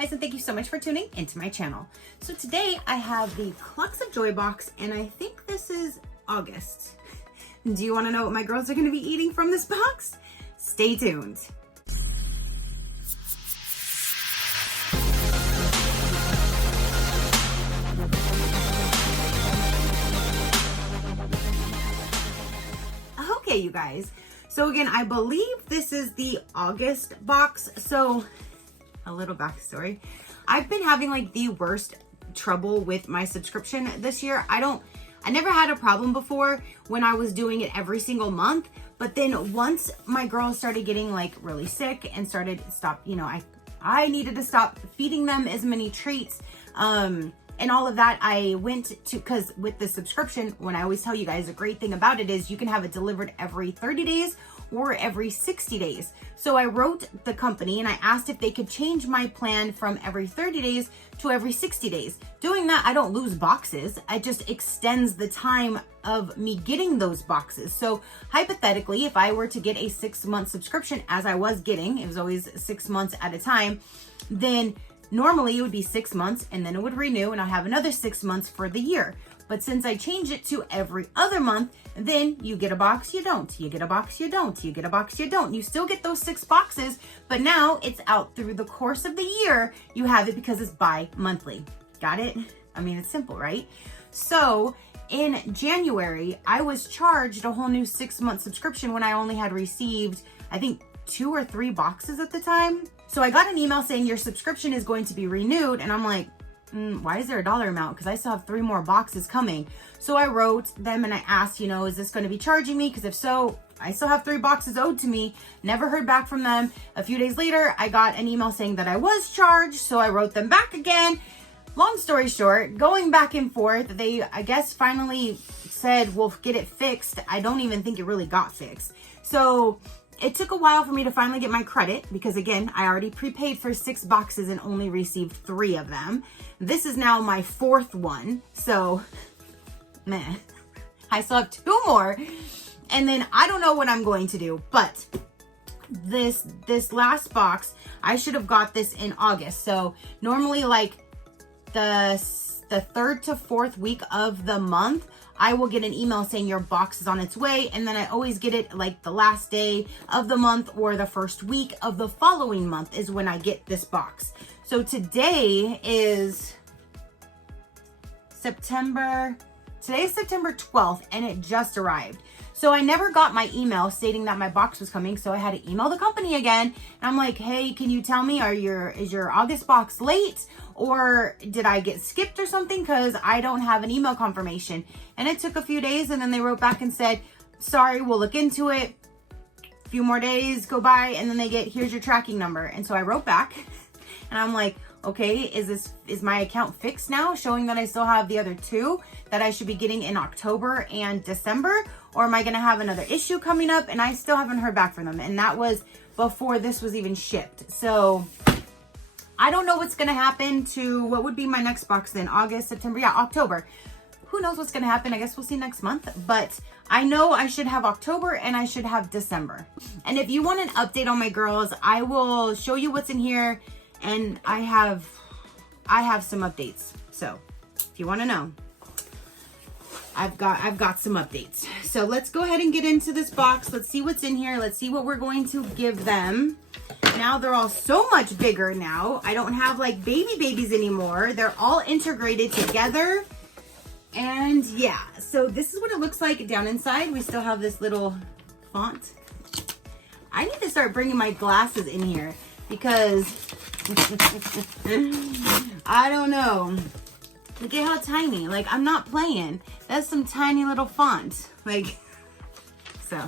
guys, and thank you so much for tuning into my channel. So today I have the Clucks of Joy box, and I think this is August. Do you want to know what my girls are going to be eating from this box? Stay tuned. Okay, you guys. So again, I believe this is the August box. So a little backstory. I've been having like the worst trouble with my subscription this year. I never had a problem before when I was doing it every single month. But then once my girls started getting like really sick and I needed to stop feeding them as many treats. And all of that, I went to, because with the subscription, when I always tell you guys, a great thing about it is you can have it delivered every 30 days or every 60 days. So I wrote the company and I asked if they could change my plan from every 30 days to every 60 days. Doing that, I don't lose boxes. It just extends the time of me getting those boxes. So hypothetically, if I were to get a 6-month subscription, as I was getting, it was always 6 months at a time, then normally it would be 6 months and then it would renew and I'd have another 6 months for the year. But since I changed it to every other month, then you get a box, you don't. You get a box, you don't. You get a box, you don't. You still get those 6 boxes, but now it's out through the course of the year. You have it because it's bi-monthly. Got it? I mean, it's simple, right? So in January, I was charged a whole new 6-month subscription when I only had received, I think, 2 or 3 boxes at the time. So I got an email saying your subscription is going to be renewed. And I'm like, why is there a dollar amount? Because I still have 3 more boxes coming. So I wrote them and I asked, is this going to be charging me? Because if so, I still have 3 boxes owed to me. Never heard back from them. A few days later, I got an email saying that I was charged. So I wrote them back again. Long story short, going back and forth, they, I guess, finally said, we'll get it fixed. I don't even think it really got fixed. So it took a while for me to finally get my credit because, again, I already prepaid for 6 boxes and only received 3 of them. This is now my 4th one. So, man, I still have 2 more. And then I don't know what I'm going to do. But this last box, I should have got this in August. So normally like the 3rd to 4th week of the month, I will get an email saying your box is on its way. And then I always get it like the last day of the month or the first week of the following month is when I get this box. So today is September 12th and it just arrived. So I never got my email stating that my box was coming. So I had to email the company again. And I'm like, hey, can you tell me, is your August box late? Or did I get skipped or something? Because I don't have an email confirmation. And it took a few days and then they wrote back and said, sorry, we'll look into it. A few more days go by and then they get, here's your tracking number. And so I wrote back and I'm like, okay, is my account fixed now? Showing that I still have the other 2 that I should be getting in October and December? Or am I gonna have another issue coming up? And I still haven't heard back from them. And that was before this was even shipped. So I don't know what's gonna happen to what would be my next box then. August, September, yeah, October. Who knows what's gonna happen? I guess we'll see next month. But I know I should have October and I should have December. And if you want an update on my girls, I will show you what's in here. And I have some updates. So if you wanna know, I've got some updates. So let's go ahead and get into this box. Let's see what's in here. Let's see what we're going to give them. Now they're all so much bigger now. I don't have like babies anymore. They're all integrated together. And yeah, so this is what it looks like down inside. We still have this little font. I need to start bringing my glasses in here because I don't know. Look at how tiny, like I'm not playing. That's some tiny little font. Like, so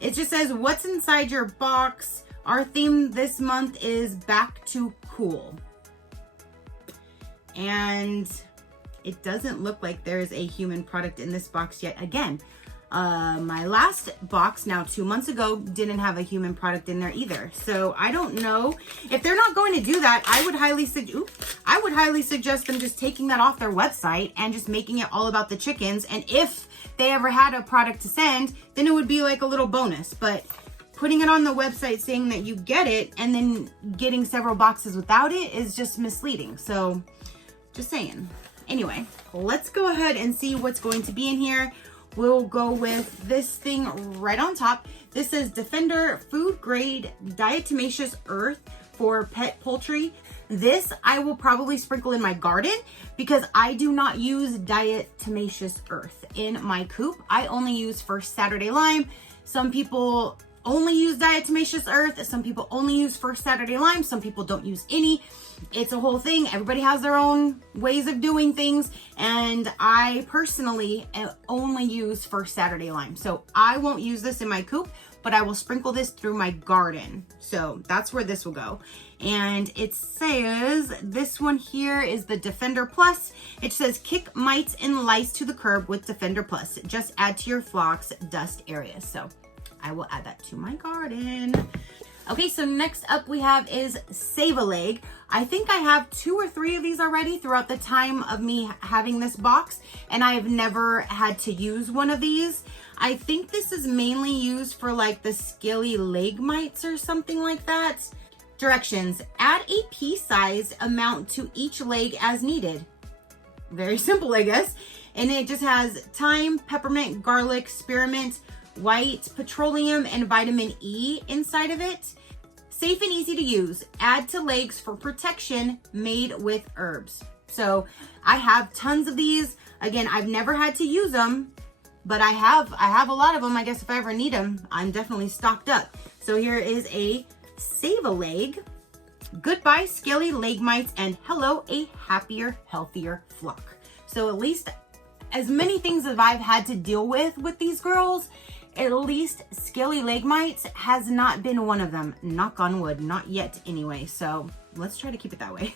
it just says what's inside your box. Our theme this month is back to cool. And it doesn't look like there's a human product in this box yet. Again, my last box now 2 months ago didn't have a human product in there either. So I don't know if they're not going to do that. I would highly suggest them just taking that off their website and just making it all about the chickens. And if they ever had a product to send, then it would be like a little bonus. But putting it on the website saying that you get it and then getting several boxes without it is just misleading. So just saying. Anyway, let's go ahead and see what's going to be in here. We'll go with this thing right on top. This is Defender Food Grade Diatomaceous Earth for pet poultry. This I will probably sprinkle in my garden because I do not use diatomaceous earth in my coop. I only use First Saturday Lime. Some people only use diatomaceous earth. Some people only use First Saturday Lime. Some people don't use any. It's a whole thing. Everybody has their own ways of doing things. And I personally only use First Saturday Lime. So I won't use this in my coop, but I will sprinkle this through my garden. So that's where this will go. And it says, this one here is the Defender Plus. It says, kick mites and lice to the curb with Defender Plus. Just add to your flocks dust areas. So I will add that to my garden. Okay, so next up we have is Save a Leg. I think I have 2 or 3 of these already throughout the time of me having this box, and I have never had to use one of these. I think this is mainly used for like the scaly leg mites or something like that. Directions: add a pea-sized amount to each leg as needed. Very simple, I guess. And it just has thyme, peppermint, garlic, spearmint, white petroleum, and vitamin E inside of it. Safe and easy to use. Add to legs for protection, made with herbs. So I have tons of these. Again, I've never had to use them, but I have a lot of them. I guess if I ever need them, I'm definitely stocked up. So here is a Save a Leg. Goodbye scaly leg mites, and hello a happier, healthier flock. So at least as many things as I've had to deal with these girls, at least scaly leg mites has not been one of them. Knock on wood, not yet anyway. So let's try to keep it that way.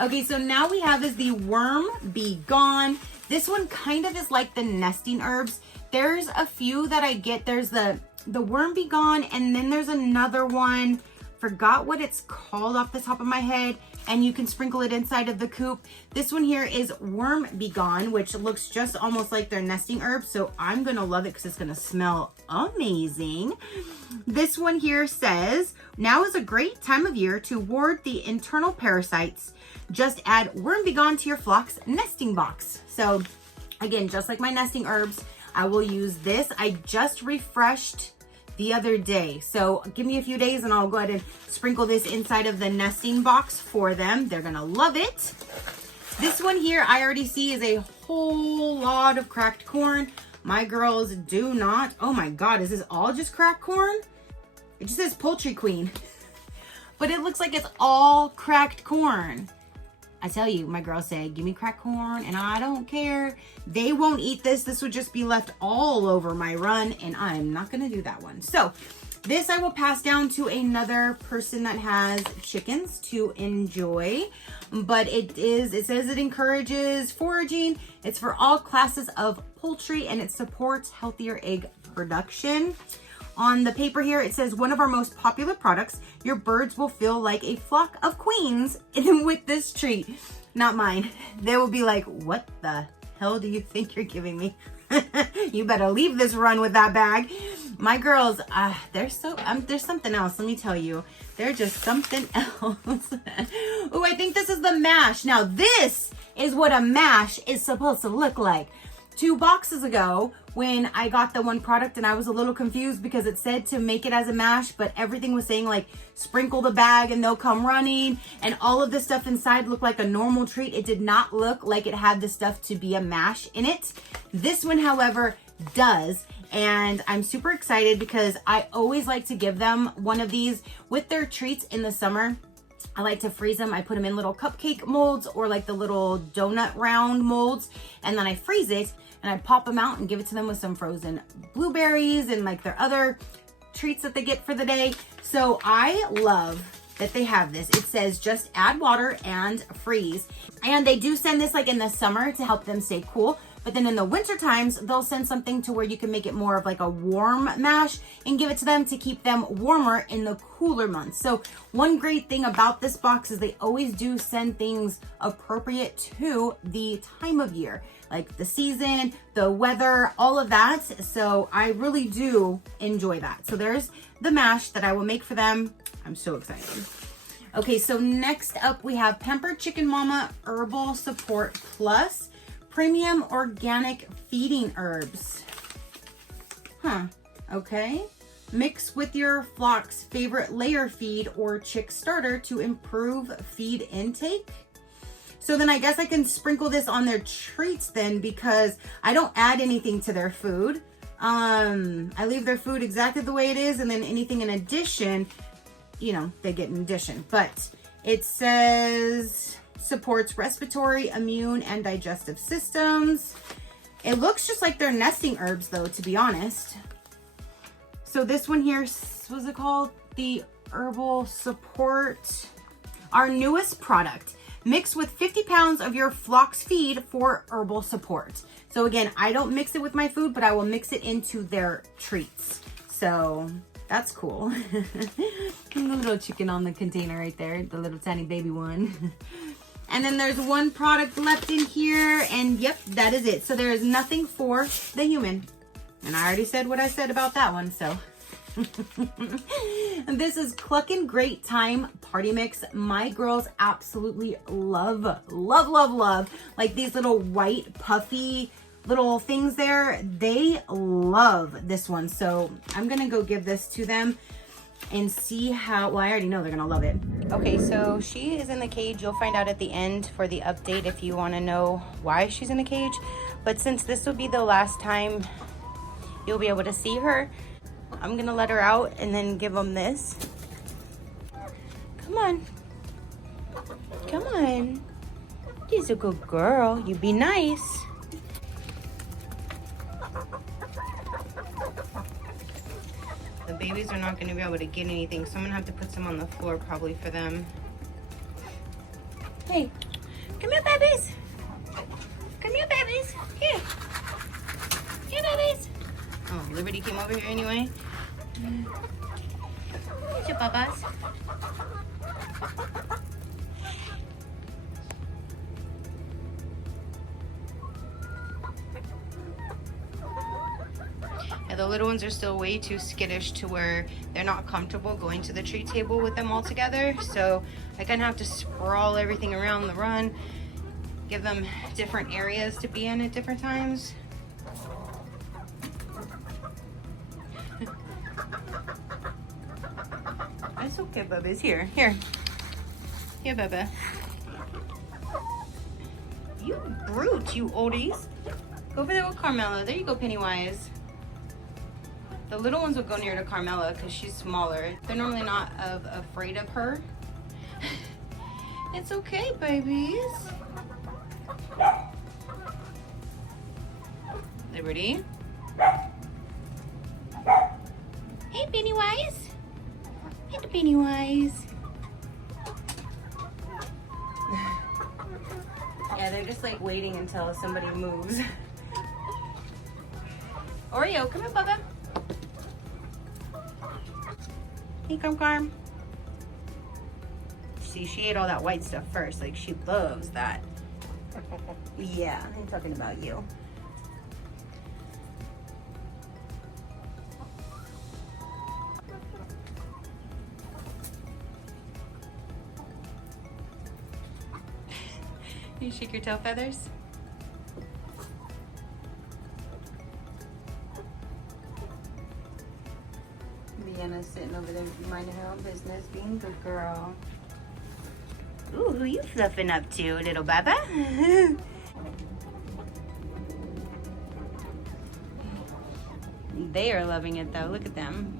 Okay, so now we have is the Worm Be Gone. This one kind of is like the nesting herbs. There's a few that I get. There's the Worm Be Gone, and then there's another one. Forgot what it's called off the top of my head, and you can sprinkle it inside of the coop. This one here is Worm Be Gone, which looks just almost like their nesting herbs, so I'm gonna love it because it's gonna smell amazing. This one here says, now is a great time of year to ward the internal parasites. Just add Worm Be Gone to your flock's nesting box. So again, just like my nesting herbs, I will use this. I just refreshed the other day, so give me a few days and I'll go ahead and sprinkle this inside of the nesting box for them. They're gonna love it. This one here I already see is a whole lot of cracked corn. My girls do not. Oh my god, is this all just cracked corn? It just says Poultry Queen, but it looks like it's all cracked corn. I tell you, my girls say, give me cracked corn and I don't care. They won't eat this. This would just be left all over my run, and I'm not gonna do that one. So this I will pass down to another person that has chickens to enjoy. But it says it encourages foraging. It's for all classes of poultry, and it supports healthier egg production. On the paper here, it says, one of our most popular products. Your birds will feel like a flock of queens with this treat. Not mine. They will be like, what the hell do you think you're giving me? You better leave this run with that bag. My girls, there's something else. Let me tell you. They're just something else. Oh, I think this is the mash. Now, this is what a mash is supposed to look like. 2 boxes ago, when I got the one product, and I was a little confused because it said to make it as a mash, but everything was saying like sprinkle the bag and they'll come running, and all of the stuff inside looked like a normal treat. It did not look like it had the stuff to be a mash in it. This one, however, does, and I'm super excited because I always like to give them one of these with their treats in the summer. I like to freeze them. I put them in little cupcake molds or like the little donut round molds, and then I freeze it and I pop them out and give it to them with some frozen blueberries and like their other treats that they get for the day. So I love that they have this. It says just add water and freeze. And they do send this like in the summer to help them stay cool. But then in the winter times, they'll send something to where you can make it more of like a warm mash and give it to them to keep them warmer in the cooler months. So one great thing about this box is they always do send things appropriate to the time of year, like the season, the weather, all of that. So I really do enjoy that. So there's the mash that I will make for them. I'm so excited. Okay, so next up we have Pampered Chicken Mama Herbal Support Plus Premium Organic Feeding Herbs. Okay. Mix with your flock's favorite layer feed or chick starter to improve feed intake. So then I guess I can sprinkle this on their treats then, because I don't add anything to their food. I leave their food exactly the way it is, and then anything in addition, you know, they get in addition. But it says supports respiratory, immune, and digestive systems. It looks just like their nesting herbs though, to be honest. So this one here, what's it called? The Herbal Support. Our newest product. Mix with 50 pounds of your flock's feed for herbal support. So again, I don't mix it with my food, but I will mix it into their treats. So that's cool. The little chicken on the container right there, the little tiny baby one. And then there's one product left in here, and yep, that is it. So there is nothing for the human. And I already said what I said about that one, so. This is Cluckin' Great Time Party Mix. My girls absolutely love, love, love, love. Like these little white puffy little things there. They love this one. So I'm gonna go give this to them and see how, well, I already know they're gonna love it. Okay, so she is in the cage. You'll find out at the end for the update if you wanna know why she's in the cage. But since this will be the last time you'll be able to see her, I'm gonna let her out and then give them this. Come on. Come on. She's a good girl. You be nice. The babies are not gonna be able to get anything, so I'm gonna have to put some on the floor probably for them. Hey, come here, babies. Come here, babies. Here. Here, babies. Oh, Liberty came over here anyway. Here's your babas. Yeah, the little ones are still way too skittish to where they're not comfortable going to the treat table with them all together. So I kind of have to sprawl everything around the run, give them different areas to be in at different times. It's okay, Bubba's here. Here, Bubba. You brute, you oldies. Go over there with Carmela. There you go, Pennywise. The little ones will go near to Carmela because she's smaller. They're normally not afraid of her. It's okay, babies. Liberty. Hey, Pennywise. Hey, Pennywise. Yeah, they're just like waiting until somebody moves. Oreo, come here, Bubba. Hey, Carm. See, she ate all that white stuff first. Like, she loves that. Yeah, I'm talking about you. You shake your tail feathers? Vienna's sitting over there minding her own business, being a good girl. Ooh, who you fluffing up to, little Baba? They are loving it though, look at them.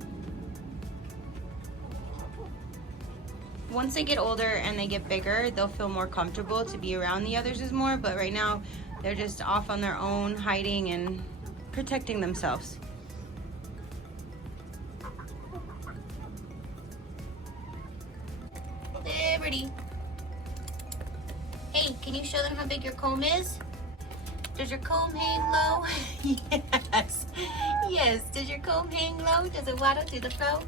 Once they get older and they get bigger, they'll feel more comfortable to be around the others more, but right now they're just off on their own, hiding and protecting themselves. Liberty. Hey, can you show them how big your comb is? Does your comb hang low? Yes. Yes. Does your comb hang low? Does it waddle to the flow?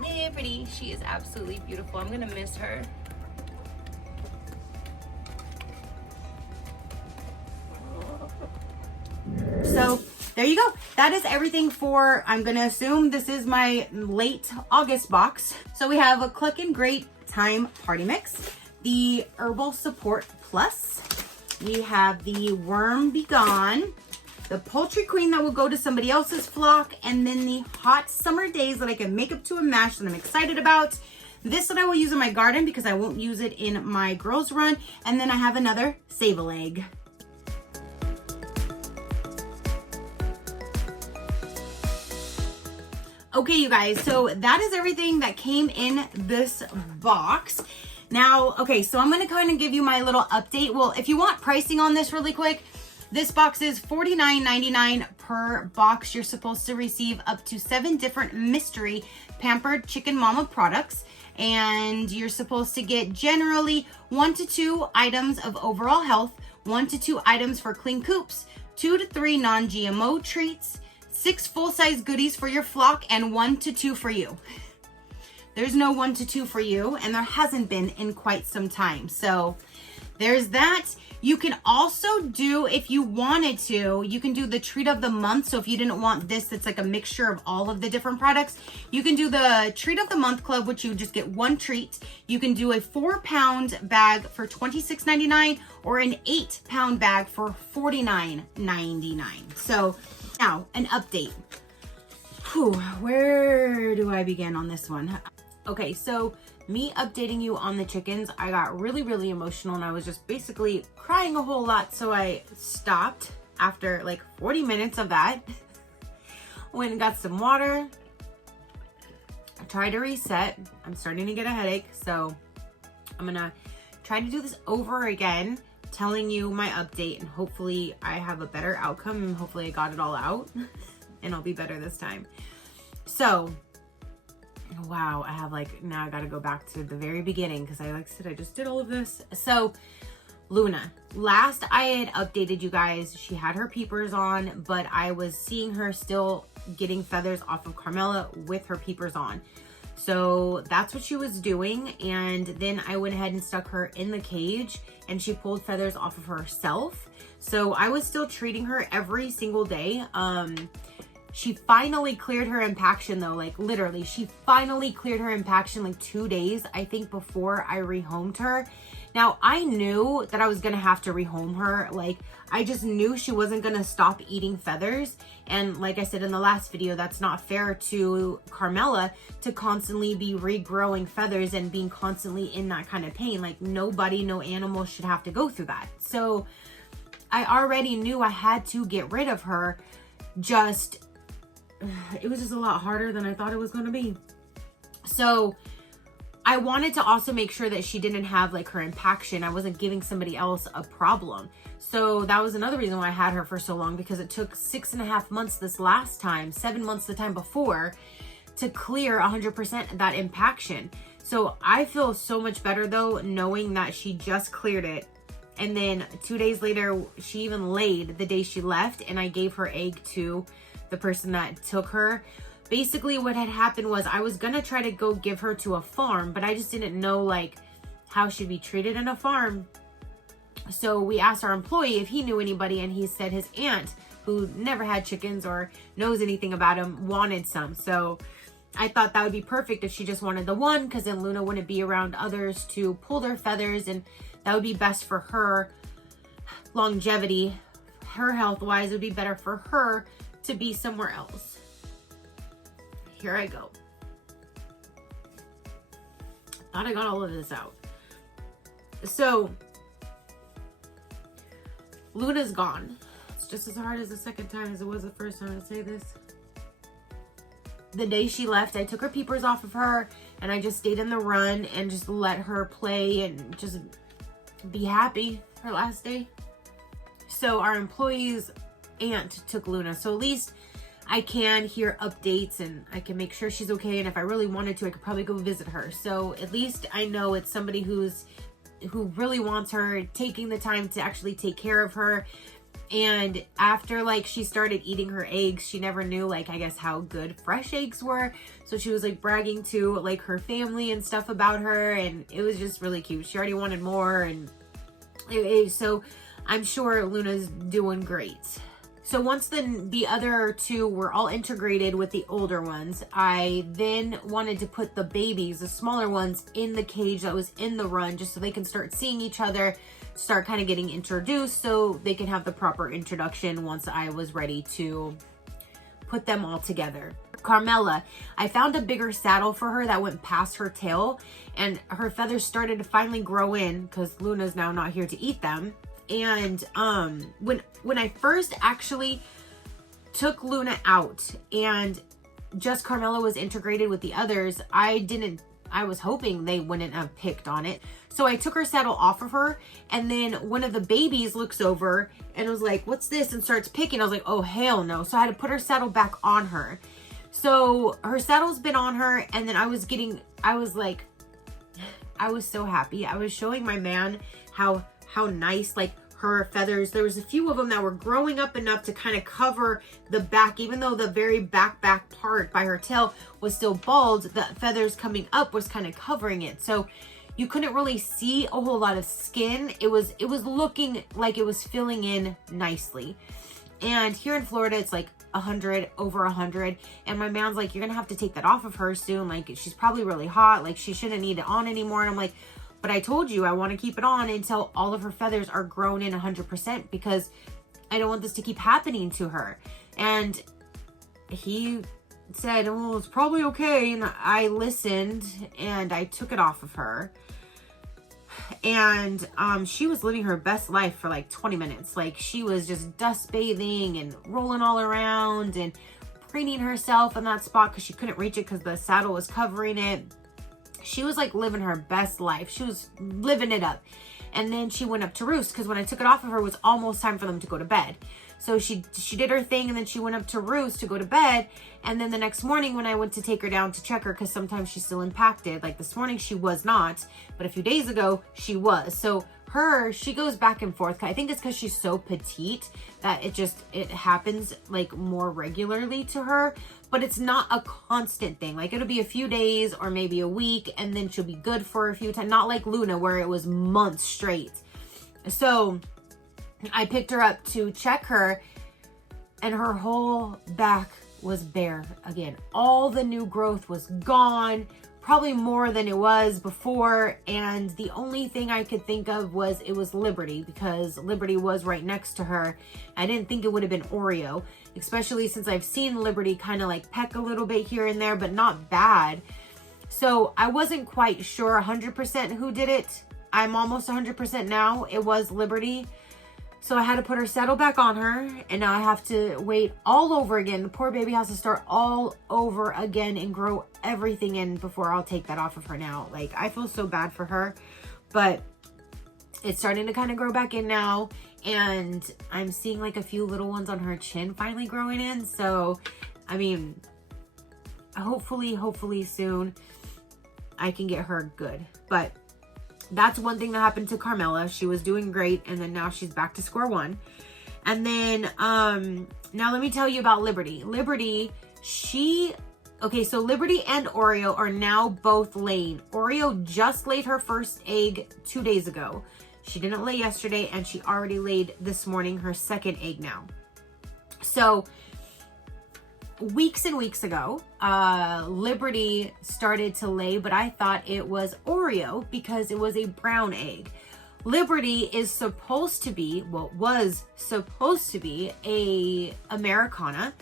Liberty. She is absolutely beautiful. I'm going to miss her. So there you go. That is everything for, I'm going to assume this is my late August box. So we have a Cluck and Great Time Party Mix, the Herbal Support Plus. We have the Worm Be Gone, the Poultry Queen that will go to somebody else's flock, and then the Hot Summer Days that I can make up to a mash that I'm excited about. This that I will use in my garden because I won't use it in my girls run. And then I have another Save-A-Leg. Okay, you guys, so that is everything that came in this box. Now, okay, so I'm going to kind of give you my little update. Well, if you want pricing on this really quick, this box is $49.99 per box. You're supposed to receive up to 7 different mystery Pampered Chicken Mama products. And you're supposed to get generally 1 to 2 items of overall health, 1 to 2 items for clean coops, 2 to 3 non-GMO treats, 6 full-size goodies for your flock, and 1 to 2 for you. There's no 1 to 2 for you, and there hasn't been in quite some time. So there's that. You can also do, if you wanted to, you can do the treat of the month. So if you didn't want this, it's like a mixture of all of the different products. You can do the treat of the month club, which you just get 1 treat. You can do a 4-pound bag for $26.99 or an 8-pound bag for $49.99. So now an update. Whew, where do I begin on this one? Okay, so me updating you on the chickens, I got really, really emotional and I was just basically crying a whole lot. So I stopped after like 40 minutes of that. Went and got some water. I tried to reset. I'm starting to get a headache. So I'm gonna try to do this over again, telling you my update, and hopefully I have a better outcome and hopefully I got it all out and I'll be better this time. So wow, I have like, now I gotta go back to the very beginning because I, like I said, I just did all of this. So Luna, last I had updated you guys, she had her peepers on, but I was seeing her still getting feathers off of Carmela with her peepers on. So that's what she was doing. And then I went ahead and stuck her in the cage and she pulled feathers off of herself. So I was still treating her every single day. She finally cleared her impaction though, like literally, she finally cleared her impaction like 2 days, I think, before I rehomed her. Now, I knew that I was gonna have to rehome her. Like, I just knew she wasn't gonna stop eating feathers. And like I said in the last video, that's not fair to Carmela to constantly be regrowing feathers and being constantly in that kind of pain. Like, nobody, no animal should have to go through that. So I already knew I had to get rid of her. Just, it was just a lot harder than I thought it was going to be. So I wanted to also make sure that she didn't have like her impaction. I wasn't giving somebody else a problem. So that was another reason why I had her for so long, because it took 6.5 months this last time, 7 months the time before, to clear 100% that impaction. So I feel so much better though, knowing that she just cleared it. And then 2 days later, she even laid the day she left, and I gave her egg to the person that took her. Basically what had happened was I was gonna try to go give her to a farm, but I just didn't know like how she'd be treated in a farm. So we asked our employee if he knew anybody, and he said his aunt, who never had chickens or knows anything about them, wanted some. So I thought that would be perfect if she just wanted the one, because then Luna wouldn't be around others to pull their feathers, and that would be best for her longevity, her health wise. It would be better for her to be somewhere else. Here I go. Thought I got all of this out. So Luna's gone. It's just as hard as the second time as it was the first time to say this. The day she left, I took her peepers off of her and I just stayed in the run and just let her play and just be happy her last day. So our employee's aunt took Luna. So at least I can hear updates and I can make sure she's okay. And if I really wanted to, I could probably go visit her. So at least I know it's somebody who's who really wants her, taking the time to actually take care of her. And after like she started eating her eggs, she never knew like, I guess, how good fresh eggs were. So she was like bragging to like her family and stuff about her, and it was just really cute. She already wanted more, and so I'm sure Luna's doing great. So once the other two were all integrated with the older ones, I then wanted to put the babies, the smaller ones, in the cage that was in the run, just so they can start seeing each other, start kind of getting introduced, so they can have the proper introduction once I was ready to put them all together. Carmela, I found a bigger saddle for her that went past her tail, and her feathers started to finally grow in because Luna's now not here to eat them. And when I first actually took Luna out and just Carmela was integrated with the others, I was hoping they wouldn't have picked on it. So I took her saddle off of her, and then one of the babies looks over and was like, what's this? And starts picking. I was like, oh, hell no. So I had to put her saddle back on her. So her saddle's been on her, and then I was so happy. I was showing my man how nice, like, her feathers, there was a few of them that were growing up enough to kind of cover the back, even though the very back part by her tail was still bald, the feathers coming up was kind of covering it. So you couldn't really see a whole lot of skin. It was looking like it was filling in nicely. And here in Florida, it's like 100, over 100. And my man's like, you're gonna have to take that off of her soon. Like, she's probably really hot. Like, she shouldn't need it on anymore. And I'm like, but I told you I want to keep it on until all of her feathers are grown in 100%, because I don't want this to keep happening to her. And he said, well, it's probably okay. And I listened and I took it off of her. And she was living her best life for like 20 minutes. Like, she was just dust bathing and rolling all around and preening herself in that spot because she couldn't reach it because the saddle was covering it. She was like living her best life. She was living it up. And then she went up to roost, because when I took it off of her, it was almost time for them to go to bed. So she did her thing, and then she went up to roost to go to bed. And then the next morning when I went to take her down to check her, because sometimes she's still impacted, like this morning she was not, but a few days ago she was. So she goes back and forth. I think it's because she's so petite that it happens like more regularly to her, but it's not a constant thing. Like, it'll be a few days or maybe a week, and then she'll be good for a few times. Not like Luna, where it was months straight. So I picked her up to check her, and her whole back was bare again. All the new growth was gone, probably more than it was before. And the only thing I could think of was it was Liberty, because Liberty was right next to her. I didn't think it would have been Oreo, especially since I've seen Liberty kind of like peck a little bit here and there, but not bad. So I wasn't quite sure 100% who did it. I'm almost 100% now. It was Liberty. So I had to put her saddle back on her, and now I have to wait all over again. The poor baby has to start all over again and grow everything in before I'll take that off of her now. Like, I feel so bad for her, but it's starting to kind of grow back in now, and I'm seeing like a few little ones on her chin finally growing in. So, I mean, hopefully soon I can get her good. But that's one thing that happened to Carmela. She was doing great, and then now she's back to square one. And then now let me tell you about Liberty. Liberty, so Liberty and Oreo are now both laying. Oreo just laid her first egg 2 days ago. She didn't lay yesterday, and she already laid this morning her second egg now. So weeks and weeks ago, Liberty started to lay, but I thought it was Oreo because it was a brown egg. Liberty is supposed to be, was supposed to be a Americana.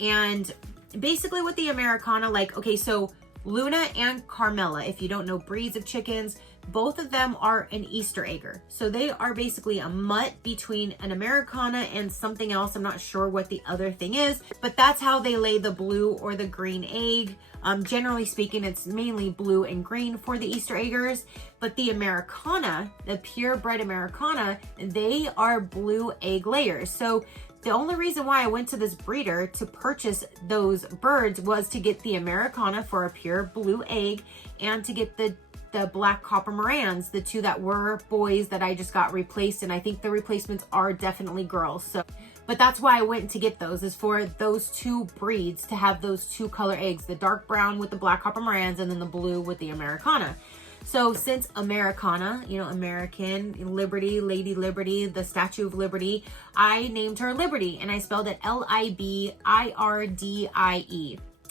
And basically with the Americana, like, okay, so Luna and Carmela, if you don't know breeds of chickens, both of them are an Easter egger. So they are basically a mutt between an Americana and something else. I'm not sure what the other thing is, but that's how they lay the blue or the green egg. Generally speaking, it's mainly blue and green for the Easter eggers, but the Americana, the purebred Americana, they are blue egg layers. So the only reason why I went to this breeder to purchase those birds was to get the Americana for a pure blue egg, and to get the the black copper Morans, the two that were boys that I just got replaced. And I think the replacements are definitely girls. So, but that's why I went to get those, is for those two breeds to have those two color eggs, the dark brown with the black copper Morans and then the blue with the Americana. So since Americana, you know, American, Liberty, Lady Liberty, the Statue of Liberty, I named her Liberty, and I spelled it Libirdi.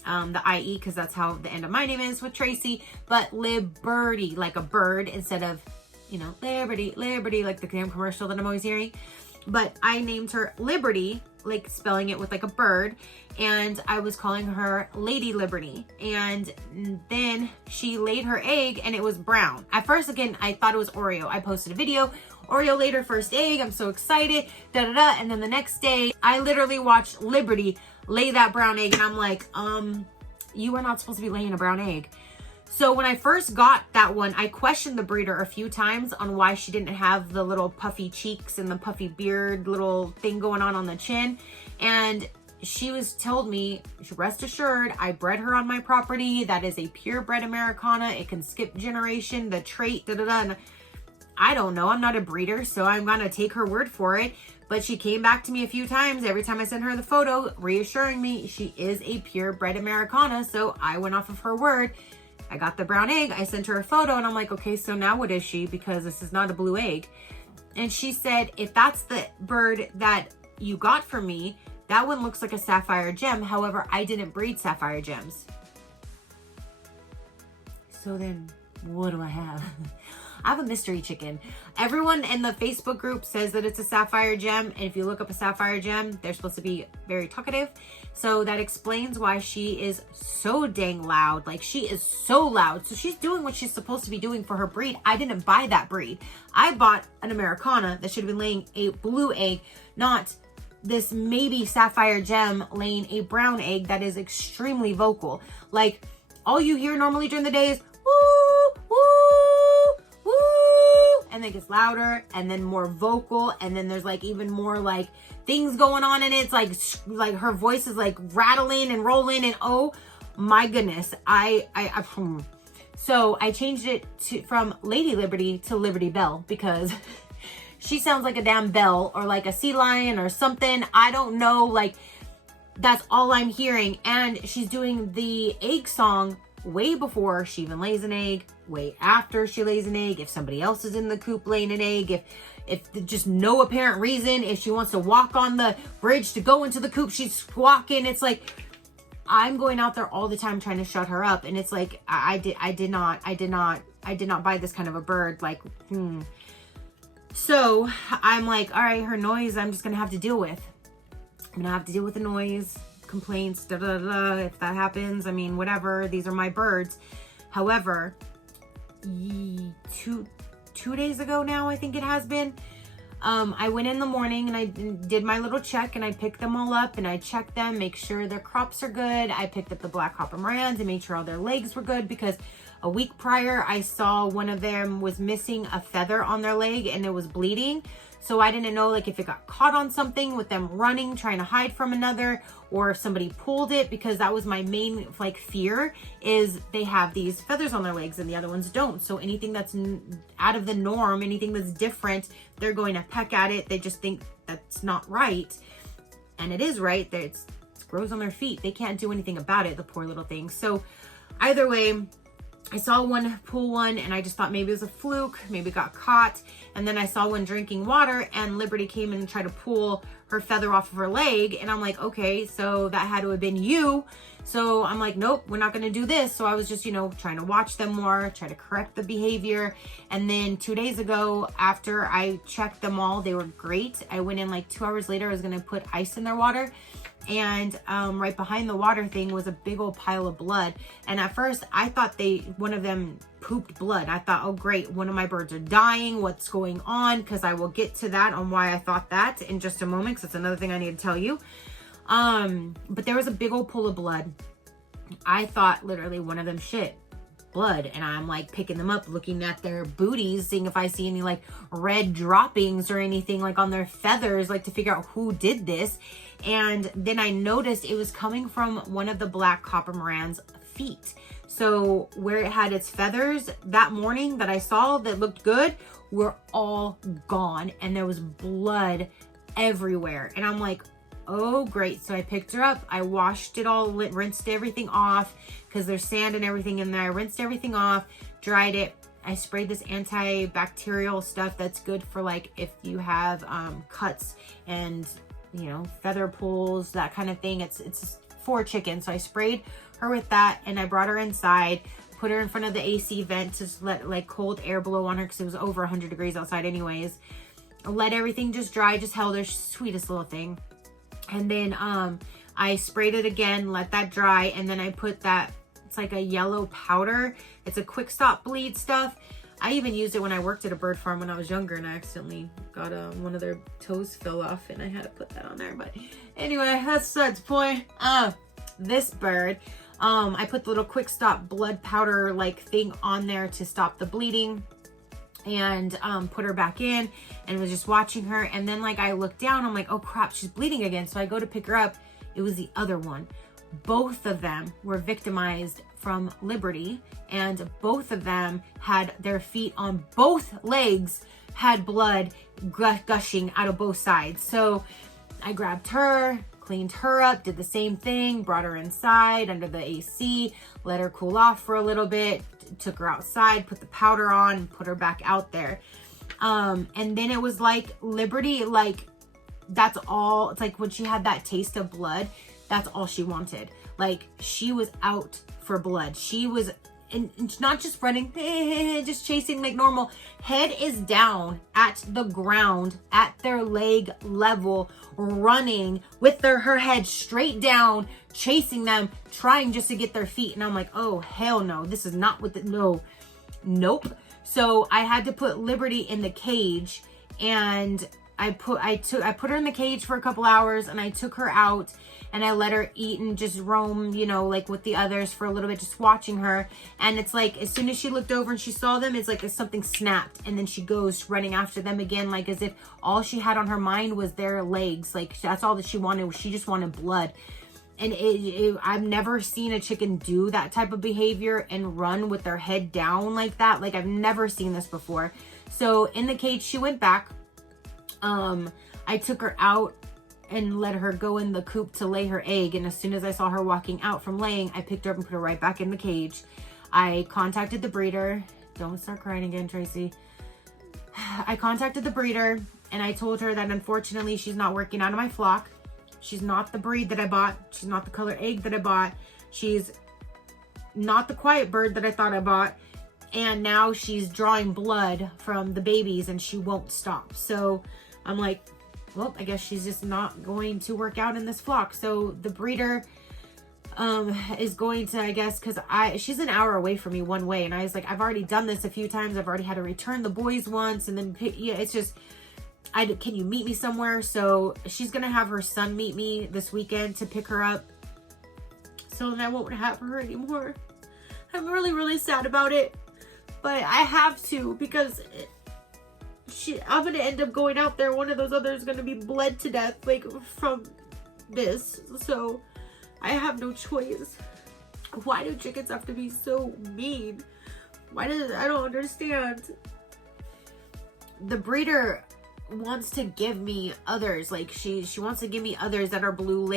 The IE, because that's how the end of my name is with Tracy, but Liberty, like a bird, instead of, you know, Liberty, Liberty, like the damn commercial that I'm always hearing. But I named her Liberty, like spelling it with like a bird, and I was calling her Lady Liberty. And then she laid her egg and it was brown. At first, again, I thought it was Oreo. I posted a video, Oreo laid her first egg, I'm so excited, da-da-da. And then the next day, I literally watched Liberty lay that brown egg, and I'm like, you are not supposed to be laying a brown egg. So when I first got that one, I questioned the breeder a few times on why she didn't have the little puffy cheeks and the puffy beard little thing going on the chin. And she told me, rest assured, I bred her on my property. That is a purebred Americana. It can skip generation, the trait, da-da-da. And I don't know. I'm not a breeder, so I'm going to take her word for it. But she came back to me a few times every time I sent her the photo, reassuring me she is a purebred Americana. So I went off of her word. I got the brown egg. I sent her a photo, and I'm like, okay, so now what is she? Because this is not a blue egg. And she said, if that's the bird that you got from me, that one looks like a sapphire gem. However, I didn't breed sapphire gems. So then what do I have? I have a mystery chicken. Everyone in the Facebook group says that it's a sapphire gem. And if you look up a sapphire gem, they're supposed to be very talkative. So that explains why she is so dang loud. Like, she is so loud. So she's doing what she's supposed to be doing for her breed. I didn't buy that breed. I bought an Americana that should have been laying a blue egg, not this maybe sapphire gem laying a brown egg that is extremely vocal. Like, all you hear normally during the day is woo, woo, woo, and then it gets louder and then more vocal, and then there's like even more like things going on in it. It's like her voice is like rattling and rolling, and oh my goodness, so I changed it from Lady Liberty to Liberty Bell, because she sounds like a damn bell or like a sea lion or something. I don't know, like that's all I'm hearing. And she's doing the egg song way before she even lays an egg, way after she lays an egg, if somebody else is in the coop laying an egg, if just no apparent reason, if she wants to walk on the bridge to go into the coop, she's squawking. It's like, I'm going out there all the time trying to shut her up. And it's like, I did not buy this kind of a bird. Like, So I'm like, all right, her noise, I'm just going to have to deal with. I'm going to have to deal with the noise, complaints, da da da. If that happens, I mean, whatever. These are my birds. However, 2 days ago now, I think it has been, I went in the morning and I did my little check, and I picked them all up and I checked them, make sure their crops are good. I picked up the black copper Morans and made sure all their legs were good, because a week prior I saw one of them was missing a feather on their leg and it was bleeding. So I didn't know, like, if it got caught on something with them running, trying to hide from another, or if somebody pulled it, because that was my main, like, fear, is they have these feathers on their legs and the other ones don't. So anything that's out of the norm, anything that's different, they're going to peck at it. They just think that's not right. And it is right. It grows on their feet. They can't do anything about it, the poor little thing. So either way, I saw one pull one, and I just thought maybe it was a fluke, maybe it got caught. And then I saw one drinking water, and Liberty came in and tried to pull her feather off of her leg. And I'm like, okay, so that had to have been you. So I'm like, nope, we're not going to do this. So I was just, trying to watch them more, try to correct the behavior. And then 2 days ago, after I checked them all, they were great. I went in like 2 hours later, I was going to put ice in their water. And right behind the water thing was a big old pile of blood. And at first I thought one of them pooped blood. I thought, oh great, one of my birds are dying. What's going on? Because I will get to that on why I thought that in just a moment, because it's another thing I need to tell you. But there was a big old pool of blood. I thought literally one of them shit blood, and I'm like picking them up, looking at their booties, seeing if I see any like red droppings or anything like on their feathers, like to figure out who did this. And then I noticed it was coming from one of the black copper Moran's feet. So where it had its feathers that morning that I saw that looked good were all gone, and there was blood everywhere. And I'm like, oh great. So I picked her up, I washed it all, rinsed everything off because there's sand and everything in there. I rinsed everything off, dried it. I sprayed this antibacterial stuff that's good for like if you have cuts and, you know, feather pulls, that kind of thing. It's for chickens. So I sprayed her with that, and I brought her inside, put her in front of the AC vent to just let like cold air blow on her because it was over 100 degrees outside anyways. Let everything just dry, just held her, sweetest little thing. And then I sprayed it again, let that dry, and then I put that, it's like a yellow powder. It's a quick stop bleed stuff. I even used it when I worked at a bird farm when I was younger, and I accidentally got one of their toes fell off and I had to put that on there. But anyway, that's the point. This bird, I put the little quick stop blood powder like thing on there to stop the bleeding, and put her back in and was just watching her. And then like I looked down, I'm like, oh crap, she's bleeding again. So I go to pick her up. It was the other one. Both of them were victimized from Liberty, and both of them had their feet on both legs, had blood gushing out of both sides. So I grabbed her, cleaned her up, did the same thing, brought her inside under the AC, let her cool off for a little bit, took her outside, put the powder on, and put her back out there. And then it was like Liberty, like that's all. It's like when she had that taste of blood, that's all she wanted. Like she was out for blood. She was and not just running, just chasing like normal. Head is down at the ground at their leg level, running with her head straight down, chasing them, trying just to get their feet. And I'm like, oh hell no, this is not what nope. So I had to put Liberty in the cage, and I put her in the cage for a couple hours, and I took her out and I let her eat and just roam, you know, like with the others for a little bit, just watching her. And it's like, as soon as she looked over and she saw them, it's like something snapped, and then she goes running after them again, like as if all she had on her mind was their legs. Like that's all that she wanted. She just wanted blood. And I've never seen a chicken do that type of behavior and run with their head down like that. Like I've never seen this before. So in the cage, she went back. I took her out and let her go in the coop to lay her egg. And as soon as I saw her walking out from laying, I picked her up and put her right back in the cage. I contacted the breeder. Don't start crying again, Tracy. I contacted the breeder, and I told her that unfortunately she's not working out of my flock. She's not the breed that I bought. She's not the color egg that I bought. She's not the quiet bird that I thought I bought. And now she's drawing blood from the babies, and she won't stop. So I'm like, well, I guess she's just not going to work out in this flock. So the breeder is going to, I guess, because she's an hour away from me one way. And I was like, I've already done this a few times. I've already had to return the boys once. And then, yeah, it's just, can you meet me somewhere? So she's going to have her son meet me this weekend to pick her up, so then I won't have her anymore. I'm really, really sad about it, but I have to, because I'm going to end up going out there. One of those others is going to be bled to death, like, from this. So I have no choice. Why do chickens have to be so mean? I don't understand. The breeder wants to give me others. Like, she wants to give me others that are blue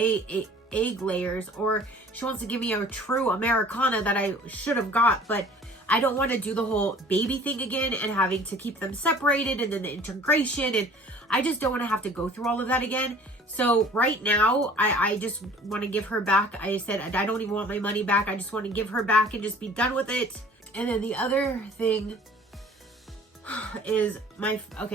egg layers, or she wants to give me a true Americana that I should have got, but I don't want to do the whole baby thing again and having to keep them separated and then the integration, and I just don't want to have to go through all of that again. So right now, I just want to give her back. I said, I don't even want my money back. I just want to give her back and just be done with it. And then the other thing is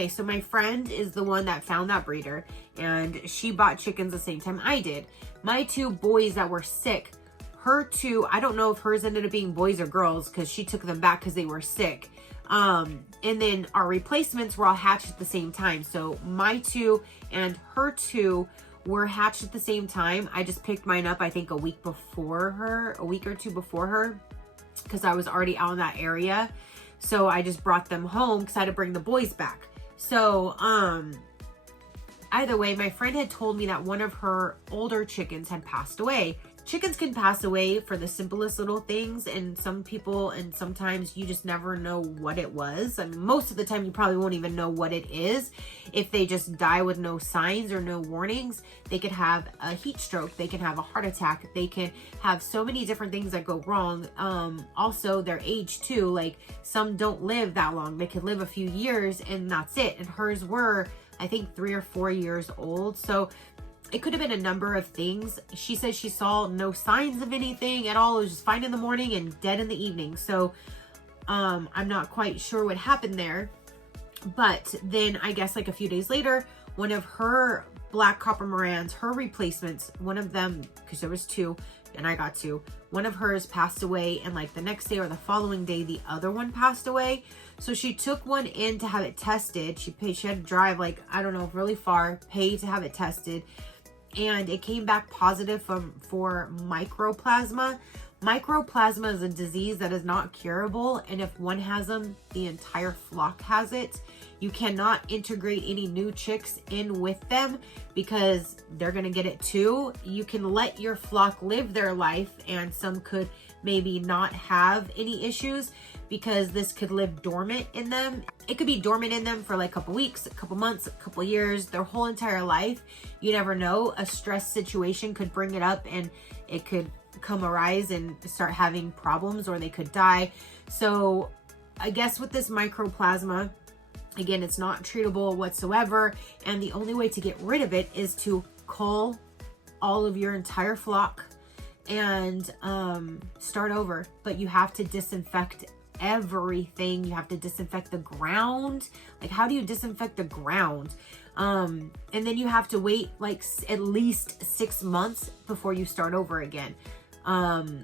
so my friend is the one that found that breeder, and she bought chickens the same time I did. My two boys that were sick, her two, I don't know if hers ended up being boys or girls, because she took them back because they were sick. And then our replacements were all hatched at the same time. So my two and her two were hatched at the same time. I just picked mine up, I think a week or two before her, because I was already out in that area. So I just brought them home because I had to bring the boys back. So, either way, my friend had told me that one of her older chickens had passed away. chickens can pass away for the simplest little things, and some people, and sometimes you just never know what it was. I mean, most of the time you probably won't even know what it is. If they just die with no signs or no warnings, they could have a heat stroke, they can have a heart attack, they can have so many different things that go wrong. Also their age too, like some don't live that long, they could live a few years and that's it. And hers were, I think, 3 or 4 years old. So it could have been a number of things. She said she saw no signs of anything at all. It was just fine in the morning and dead in the evening. So I'm not quite sure what happened there. But then I guess like a few days later, one of her black copper Morans, her replacements, one of them, because there was 2 and I got 2, one of hers passed away, and like the next day or the following day, the other one passed away. So she took one in to have it tested. She had to drive like, I don't know, really far, pay to have it tested. And it came back positive for mycoplasma. Mycoplasma is a disease that is not curable, and if one has them, the entire flock has it. You cannot integrate any new chicks in with them because they're gonna get it too. You can let your flock live their life, and some could maybe not have any issues because this could live dormant in them. It could be dormant in them for like a couple weeks, a couple months, a couple years, their whole entire life. You never know. A stress situation could bring it up and it could come arise and start having problems, or they could die. So I guess with this mycoplasma, again, it's not treatable whatsoever. And the only way to get rid of it is to cull all of your entire flock and start over. But you have to disinfect everything. You have to disinfect the ground. Like, how do you disinfect the ground? And then you have to wait like at least 6 months before you start over again.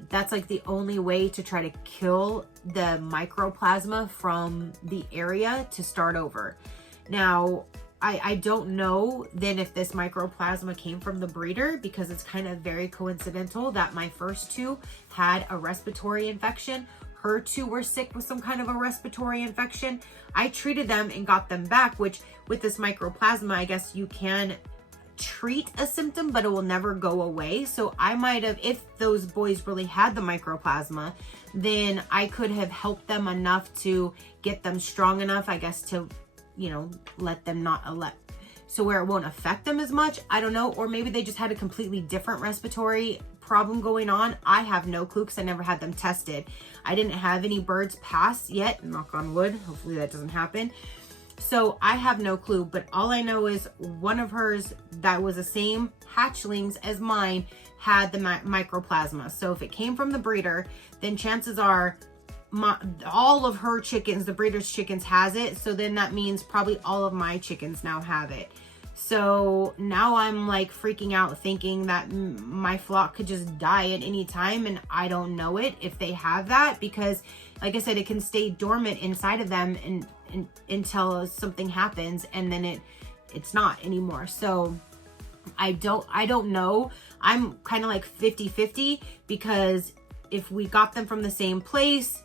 That's like the only way to try to kill the mycoplasma from the area to start over. Now, I don't know then if this mycoplasma came from the breeder, because it's kind of very coincidental that my first 2 had a respiratory infection. Her 2 were sick with some kind of a respiratory infection. I treated them and got them back, which with this mycoplasma, I guess you can treat a symptom, but it will never go away. So I might have, if those boys really had the mycoplasma, then I could have helped them enough to get them strong enough, I guess, to, you know, let them not so where it won't affect them as much. I don't know. Or maybe they just had a completely different respiratory problem going on. I have no clue because I never had them tested. I didn't have any birds pass yet, knock on wood. Hopefully that doesn't happen. So I have no clue, but all I know is one of hers that was the same hatchlings as mine had the mycoplasma. So if it came from the breeder, then chances are all of her chickens, the breeder's chickens, has it. So then that means probably all of my chickens now have it. So now I'm like freaking out thinking that my flock could just die at any time, and I don't know it if they have that, because like I said, it can stay dormant inside of them and until something happens, and then it's not anymore. So I don't know. I'm kind of like 50-50, because if we got them from the same place,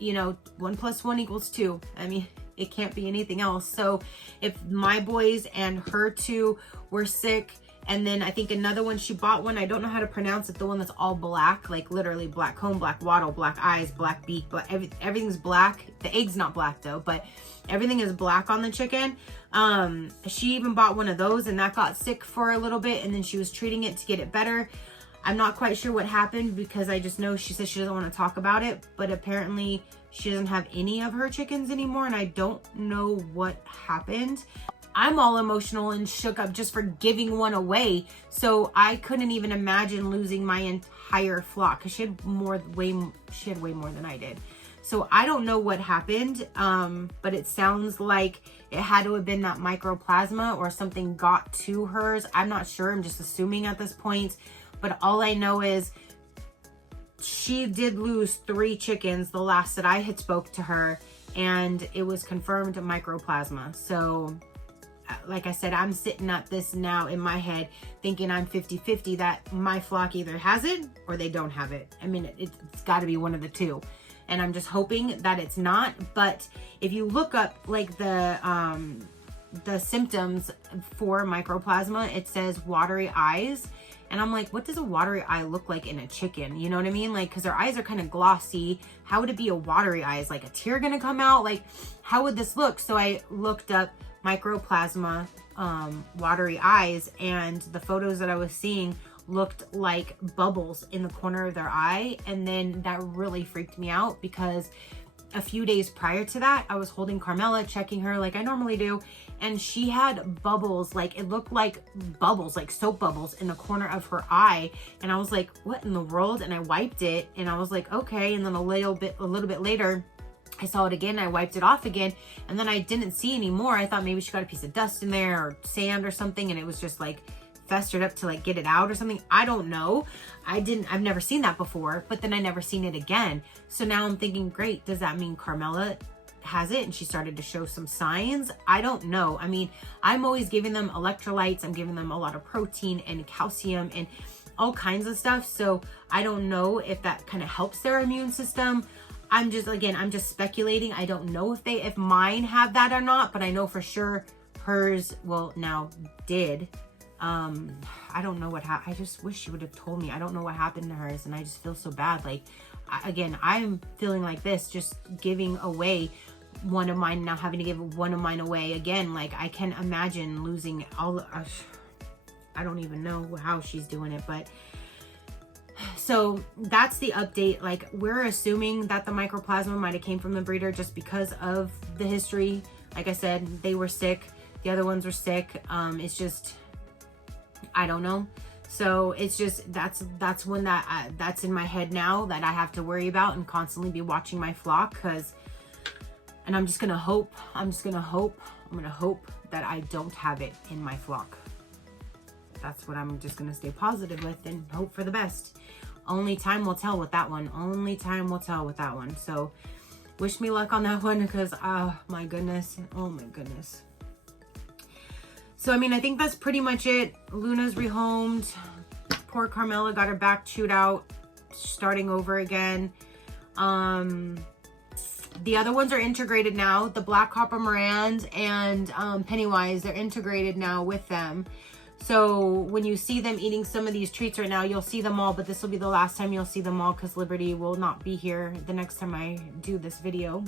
you know, 1 + 1 = 2. I mean, it can't be anything else. So if my boys and her 2 were sick, and then I think another one, she bought one, I don't know how to pronounce it, the one that's all black, like literally black comb, black wattle, black eyes, black beak, everything's black. The egg's not black though, but everything is black on the chicken. She even bought one of those, and that got sick for a little bit, and then she was treating it to get it better. I'm not quite sure what happened, because I just know she says she doesn't want to talk about it, but apparently she doesn't have any of her chickens anymore, and I don't know what happened. I'm all emotional and shook up just for giving one away. So I couldn't even imagine losing my entire flock, because she had way more than I did. So I don't know what happened, but it sounds like it had to have been that mycoplasma, or something got to hers. I'm not sure. I'm just assuming at this point. But all I know is she did lose 3 chickens the last that I had spoke to her, and it was confirmed mycoplasma. So like I said, I'm sitting at this now in my head thinking I'm 50-50 that my flock either has it or they don't have it. I mean, it's got to be one of the 2. And I'm just hoping that it's not. But if you look up like the the symptoms for mycoplasma, it says watery eyes. And I'm like, what does a watery eye look like in a chicken? You know what I mean? Like, because their eyes are kind of glossy. How would it be a watery eye? Is like a tear gonna come out? Like, how would this look? So I looked up mycoplasma watery eyes, and the photos that I was seeing looked like bubbles in the corner of their eye. And then that really freaked me out, because a few days prior to that, I was holding Carmela, checking her like I normally do, and she had bubbles, like it looked like bubbles, like soap bubbles in the corner of her eye. And I was like, what in the world? And I wiped it, and I was like, okay. And then a little bit later, I saw it again. I wiped it off again, and then I didn't see any more. I thought maybe she got a piece of dust in there or sand or something, and it was just like festered up to like get it out or something. I don't know. I've never seen that before, but then I never seen it again. So now I'm thinking, great, does that mean Carmela has it and she started to show some signs? I don't know. I mean, I'm always giving them electrolytes. I'm giving them a lot of protein and calcium and all kinds of stuff. So I don't know if that kind of helps their immune system. I'm just speculating. I don't know if mine have that or not, but I know for sure hers, well, now did. I don't know what happened. I just wish she would have told me. I don't know what happened to hers, and I just feel so bad. Like, I'm feeling like this, just giving away one of mine, now having to give one of mine away again. Like, I can imagine losing all, I don't even know how she's doing it, but so that's the update. Like, we're assuming that the mycoplasma might have came from the breeder just because of the history. Like I said, they were sick. The other ones were sick. It's just, I don't know. So it's just, that's when that's in my head now, that I have to worry about and constantly be watching my flock. And I'm just going to hope that I don't have it in my flock. That's what I'm just going to stay positive with and hope for the best. Only time will tell with that one. Only time will tell with that one. So wish me luck on that one, because, oh my goodness. So, I mean, I think that's pretty much it. Luna's rehomed. Poor Carmela got her back chewed out, starting over again. The other ones are integrated now. The Black Copper Morans and Pennywise, they're integrated now with them. So when you see them eating some of these treats right now, you'll see them all, but this will be the last time you'll see them all, because Liberty will not be here the next time I do this video.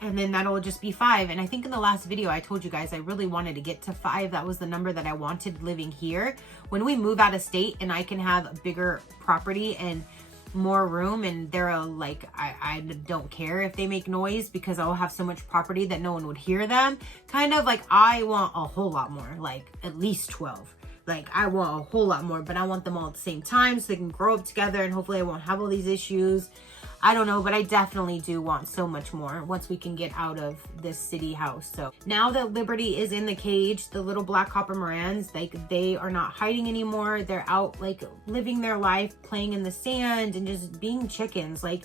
And then that'll just be 5. And I think in the last video, I told you guys I really wanted to get to 5. That was the number that I wanted living here. When we move out of state and I can have a bigger property and more room, and they're like, I don't care if they make noise, because I'll have so much property that no one would hear them. Kind of like, I want a whole lot more, like at least 12. Like, I want a whole lot more, but I want them all at the same time so they can grow up together, and hopefully I won't have all these issues. I don't know, but I definitely do want so much more once we can get out of this city house. So now that Liberty is in the cage, the little Black Copper Morans, like, they are not hiding anymore. They're out, like, living their life, playing in the sand and just being chickens. Like,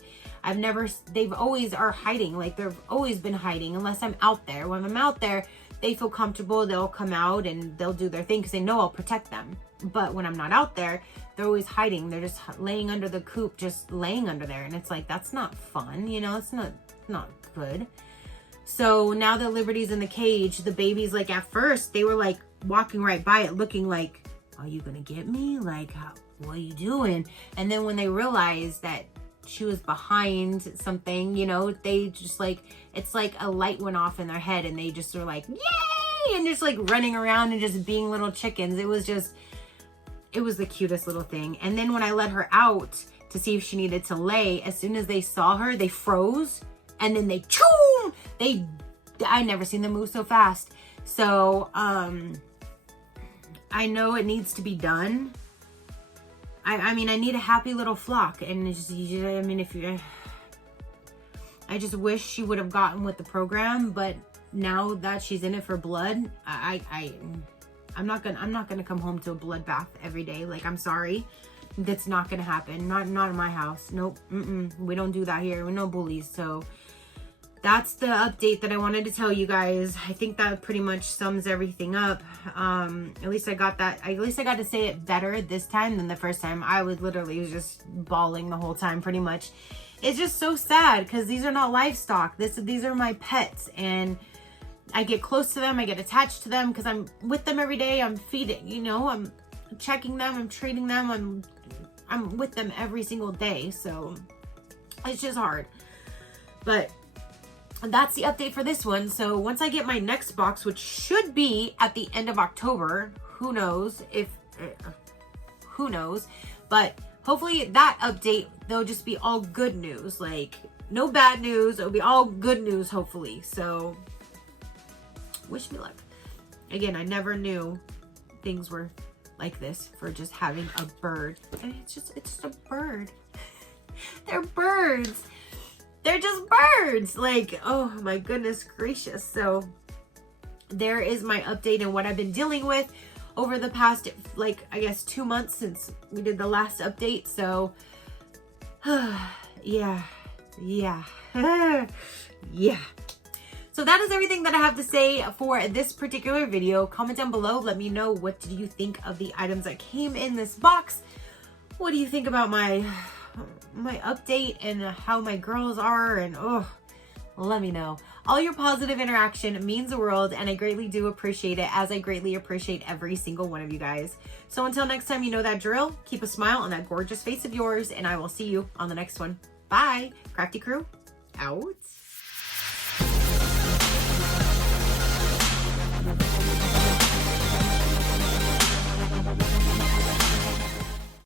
they've always are hiding. Like, they've always been hiding unless I'm out there. When I'm out there, they feel comfortable. They'll come out and they'll do their thing because they know I'll protect them. But when I'm not out there, they're always hiding. They're just laying under the coop, just laying under there. And it's like, that's not fun. You know, it's not good. So now that Liberty's in the cage, the babies, like, at first they were like walking right by it looking like, are you gonna get me? Like, what are you doing? And then when they realized that she was behind something, you know, they just like, it's like a light went off in their head and they just were like, yay! And just like running around and just being little chickens. It was the cutest little thing. And then when I let her out to see if she needed to lay, as soon as they saw her, they froze, and then they choom! I never seen them move so fast. So, I know it needs to be done. I mean, I need a happy little flock, and it's just, I mean, I just wish she would have gotten with the program, but now that she's in it for blood, I'm not gonna come home to a bloodbath every day. Like, I'm sorry, that's not gonna happen. Not in my house. Nope. We don't do that here. We're no bullies. So that's the update that I wanted to tell you guys. I think that pretty much sums everything up. At least I got that. At least I got to say it better this time than the first time. I was literally just bawling the whole time, pretty much. it's just so sad because these are not livestock. These are my pets, and I get close to them. I get attached to them because I'm with them every day. I'm feeding, you know, I'm checking them, I'm treating them, I'm with them every single day. So it's just hard. But that's the update for this one. So once I get my next box, which should be at the end of October, who knows, but hopefully that update, they'll just be all good news, like no bad news. It'll be all good news, hopefully. So wish me luck. Again, I never knew things were like this for just having a bird. And it's just a bird. They're birds. They're just birds. Like, oh my goodness gracious. So there is my update and what I've been dealing with over the past, like, I guess 2 months since we did the last update. So yeah. Yeah. So that is everything that I have to say for this particular video. Comment down below. Let me know, what do you think of the items that came in this box? What do you think about my update and how my girls are? And let me know. All your positive interaction means the world, and I greatly do appreciate it, as I greatly appreciate every single one of you guys. So until next time, you know that drill. Keep a smile on that gorgeous face of yours, and I will see you on the next one. Bye. Crafty crew, out.